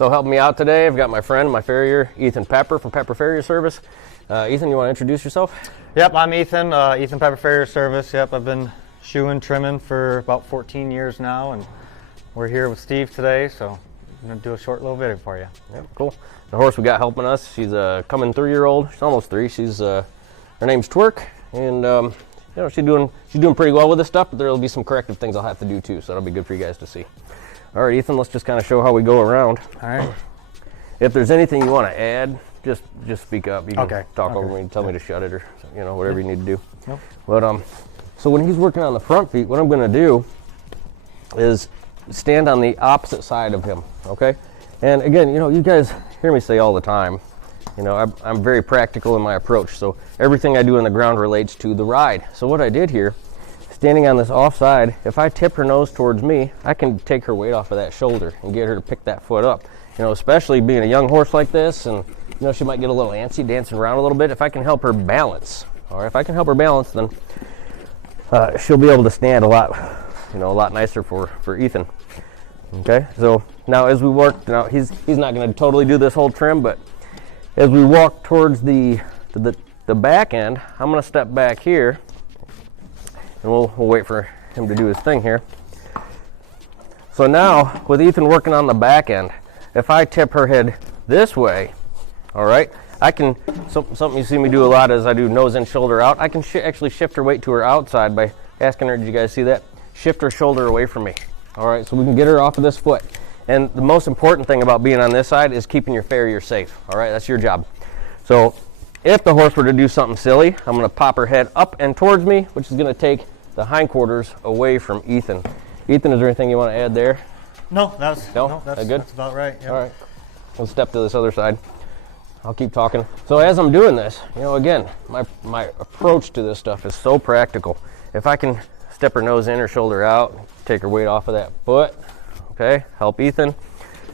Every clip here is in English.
So helping me out today, I've got my friend, my farrier, Ethan Pepper from Pepper Farrier Service. Ethan, you want to introduce yourself? Yep, I'm Ethan, Ethan Pepper Farrier Service. Yep, I've been shoeing, trimming for about 14 years now, and we're here with Steve today, so I'm going to do a short little video for you. Yep, cool. The horse we got helping us, she's a coming 3-year-old. She's almost 3. She's her name's Twerk, and you know, she's doing pretty well with this stuff, but there'll be some corrective things I'll have to do too, so that'll be good for you guys to see. All right, Ethan, let's just kind of show how we go around. All right. If there's anything you want to add, just speak up. You can talk over me and tell me to shut it, or you know, whatever you need to do. Nope. But so when he's working on the front feet, what I'm going to do is stand on the opposite side of him. Okay. And again, you know, you guys hear me say all the time, you know, I'm very practical in my approach. So everything I do on the ground relates to the ride. So what I did here, standing on this offside, if I tip her nose towards me, I can take her weight off of that shoulder and get her to pick that foot up. You know, especially being a young horse like this, and you know, she might get a little antsy, dancing around a little bit. If I can help her balance, or if I can help her balance, then she'll be able to stand a lot nicer for Ethan. Okay, so now as we work, now he's not going to totally do this whole trim, but as we walk towards the back end, I'm going to step back here. And we'll wait for him to do his thing here. So now, with Ethan working on the back end, if I tip her head this way, all right, I can, something you see me do a lot is I do nose in, shoulder out. I can actually shift her weight to her outside by asking her, did you guys see that? Shift her shoulder away from me. All right, so we can get her off of this foot. And the most important thing about being on this side is keeping your farrier safe. All right, that's your job. So if the horse were to do something silly, I'm going to pop her head up and towards me, which is going to take the hindquarters away from Ethan. Ethan, is there anything you want to add there? No, that's good. That's about right. Yep. All right, we'll step to this other side. I'll keep talking. So as I'm doing this, you know, again, my approach to this stuff is so practical. If I can step her nose in or shoulder out, take her weight off of that foot, okay, help Ethan.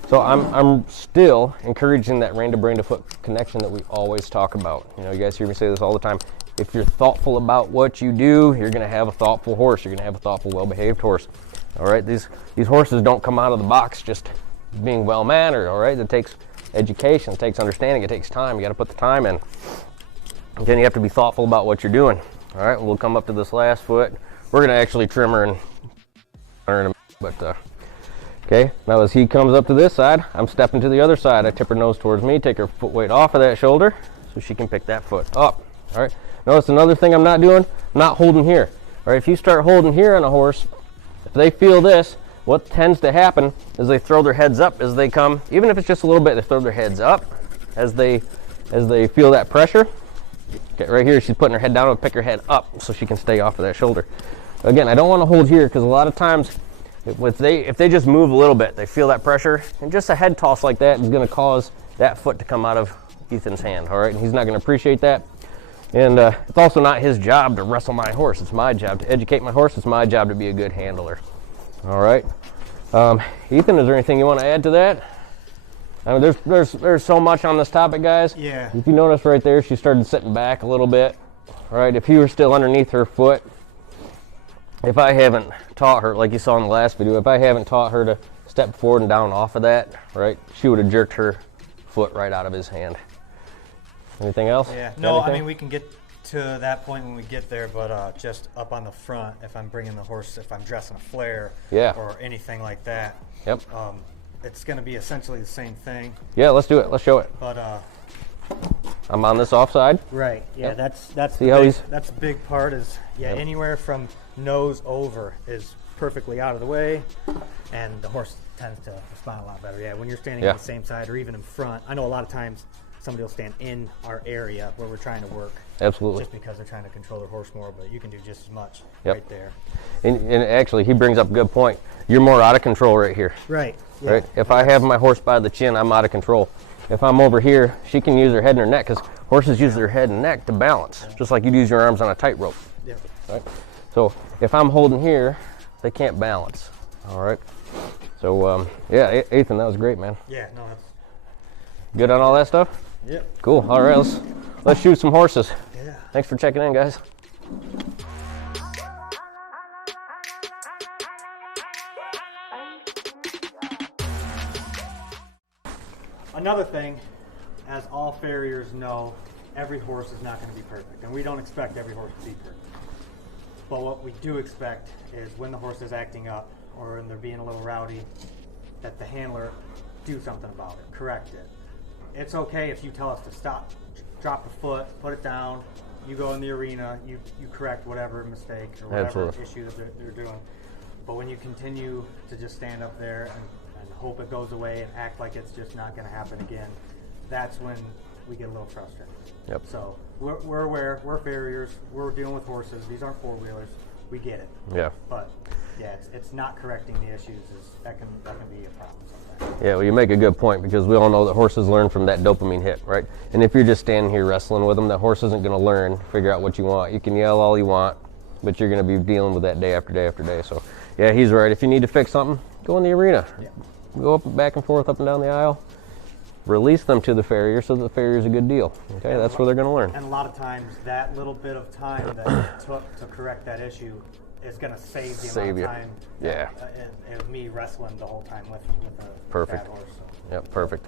So I'm still encouraging that rein to brain to foot connection that we always talk about. You know, you guys hear me say this all the time. If you're thoughtful about what you do, you're going to have a thoughtful horse. You're going to have a thoughtful, well-behaved horse. All right, these horses don't come out of the box just being well-mannered. All right, it takes education, it takes understanding, it takes time. You got to put the time in. Then you have to be thoughtful about what you're doing. All right, we'll come up to this last foot. We're going to actually trim her and turn him, but okay, now as he comes up to this side, I'm stepping to the other side. I tip her nose towards me, take her foot weight off of that shoulder so she can pick that foot up. All right, notice another thing I'm not doing, I'm not holding here. All right, if you start holding here on a horse, if they feel this, what tends to happen is they throw their heads up as they come, even if it's just a little bit, they throw their heads up as they feel that pressure. Okay, right here, she's putting her head down and pick her head up so she can stay off of that shoulder. Again, I don't want to hold here because a lot of times if they just move a little bit, they feel that pressure, and just a head toss like that is going to cause that foot to come out of Ethan's hand, all right? And he's not going to appreciate that. And it's also not his job to wrestle my horse. It's my job to educate my horse. It's my job to be a good handler, all right? Ethan, is there anything you want to add to that? I mean, there's so much on this topic, guys. Yeah. If you notice right there, she started sitting back a little bit, all right? If he were still underneath her foot, if I haven't taught her, like you saw in the last video, if I haven't taught her to step forward and down off of that, right, she would have jerked her foot right out of his hand. Anything else? Yeah. No, I mean, we can get to that point when we get there, but just up on the front, if I'm bringing the horse, if I'm dressing a flare, or anything like that, yep, it's going to be essentially the same thing. Yeah, let's do it. Let's show it. But I'm on this offside. Right. Yeah. Yep. That's See how he's. That's the big part. Is Yep. Anywhere from nose over is perfectly out of the way, and the horse tends to respond a lot better. Yeah. When you're standing on the same side or even in front, I know a lot of times somebody will stand in our area where we're trying to work. Absolutely. Just because they're trying to control their horse more, but you can do just as much right there. And actually, he brings up a good point. You're more out of control right here. Right. Yeah. Right. If I have my horse by the chin, I'm out of control. If I'm over here, she can use her head and her neck, because horses use their head and neck to balance, just like you'd use your arms on a tightrope. Yep. Right. So if I'm holding here, they can't balance. All right. So yeah, Ethan, that was great, man. Yeah. No. That's good on all that stuff. Yep. Cool. All right. Let's shoot some horses. Yeah. Thanks for checking in, guys. Another thing, as all farriers know, every horse is not going to be perfect, and we don't expect every horse to be perfect. But what we do expect is when the horse is acting up or when they're being a little rowdy, that the handler do something about it, correct it. It's okay if you tell us to stop, drop the foot, put it down, you go in the arena, you correct whatever mistake or whatever issue that they're doing. But when you continue to just stand up there and hope it goes away and act like it's just not going to happen again, that's when we get a little frustrated. Yep. So we're aware, we're farriers, we're dealing with horses, these aren't four-wheelers, we get it. Yeah. But yeah, it's not correcting the issues, that can be a problem sometimes. Yeah, well, you make a good point, because we all know that horses learn from that dopamine hit, right? And if you're just standing here wrestling with them, that horse isn't going to learn, figure out what you want. You can yell all you want, but you're going to be dealing with that day after day after day. So yeah, he's right. If you need to fix something, go in the arena. Yeah. Go up, back and forth, up and down the aisle. Release them to the farrier so that the farrier is a good deal. Okay, and that's where they're going to learn. And a lot of times, that little bit of time that it took to correct that issue is going to save the amount of time. Yeah. And me wrestling the whole time with a Perfect. bad horse. So. Yep, perfect.